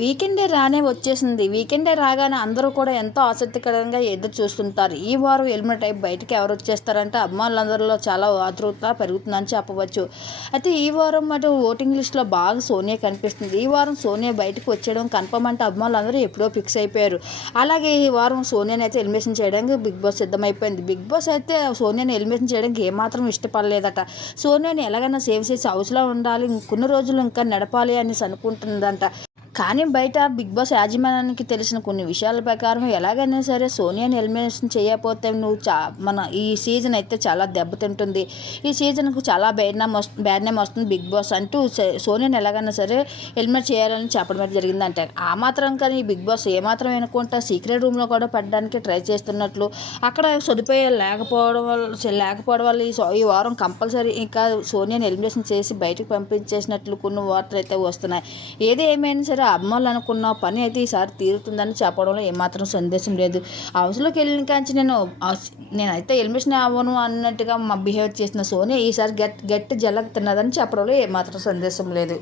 వీకెండే రానే వచ్చేసింది. వీకెండే రాగానే అందరూ కూడా ఎంతో ఆసక్తికరంగా ఎదురు చూస్తుంటారు. ఈ వారం ఎలిమినేట్ అయి బయటికి ఎవరు వచ్చేస్తారంటే అభిమానులందరిలో చాలా ఆతృత పెరుగుతుందని చెప్పవచ్చు. అయితే ఈ వారం మటు ఓటింగ్ లిస్ట్లో బాగా సోనియా కనిపిస్తుంది. ఈ వారం సోనియా బయటకు వచ్చేయడం కన్ఫర్మ్ అంటే అభిమానులందరూ ఎప్పుడో ఫిక్స్ అయిపోయారు. అలాగే ఈ వారం సోనియాని అయితే ఎలిమినేషన్ చేయడానికి బిగ్ బాస్ సిద్ధమైపోయింది. బిగ్ బాస్ అయితే సోనియాని ఎలిమినేషన్ చేయడానికి ఏమాత్రం ఇష్టపడలేదట. సోనియాని ఎలాగైనా సేవ్ చేసి హౌస్లో ఉండాలి. కొన్ని రోజులు ఇంకా నడపాలి అనేసి అనుకుంటుందంట. కానీ బయట బిగ్ బాస్ యాజమాన్యానికి తెలిసిన కొన్ని విషయాల ప్రకారం ఎలాగైనా సరే సోనియాని ఎలిమినేషన్ చేయకపోతే నువ్వు చా మన ఈ సీజన్ అయితే చాలా దెబ్బతింటుంది ఈ సీజన్కు చాలా బ్యాడ్ నేమ్ వస్తుంది బ్యాడ్ నేమ్ వస్తుంది బిగ్ బాస్ అంటూ సోనియాని ఎలాగైనా సరే ఎలిమినేట్ చేయాలని చెప్పడం అయితే జరిగిందంటే. ఆ మాత్రం కానీ బిగ్ బాస్ ఏమాత్రం వినకుండా సీక్రెట్ రూమ్లో కూడా పడడానికి ట్రై చేస్తున్నట్లు అక్కడ సదుపాయాలు లేకపోవడం వల్ల లేకపోవడం వల్ల ఈ ఈ వారం కంపల్సరీ ఇంకా సోనియాని ఎలిమినేషన్ చేసి బయటకు పంపించేసినట్లు కొన్ని వార్తలు అయితే వస్తున్నాయి. ఏది ఏమైనా సరే అమ్మాలనుకున్న పని అయితే ఈసారి తీరుతుందని చెప్పడంలో ఏమాత్రం సందేశం లేదు. హౌస్లోకి వెళ్ళిన కాంచి నేను నేనైతే ఎలిమినేషన్ అవ్వను అన్నట్టుగా మా బిహేవ్ చేసిన సోని ఈసారి గట్ గట్టి జలక్ తిన్నదని చెప్పడంలో ఏమాత్రం సందేశం లేదు.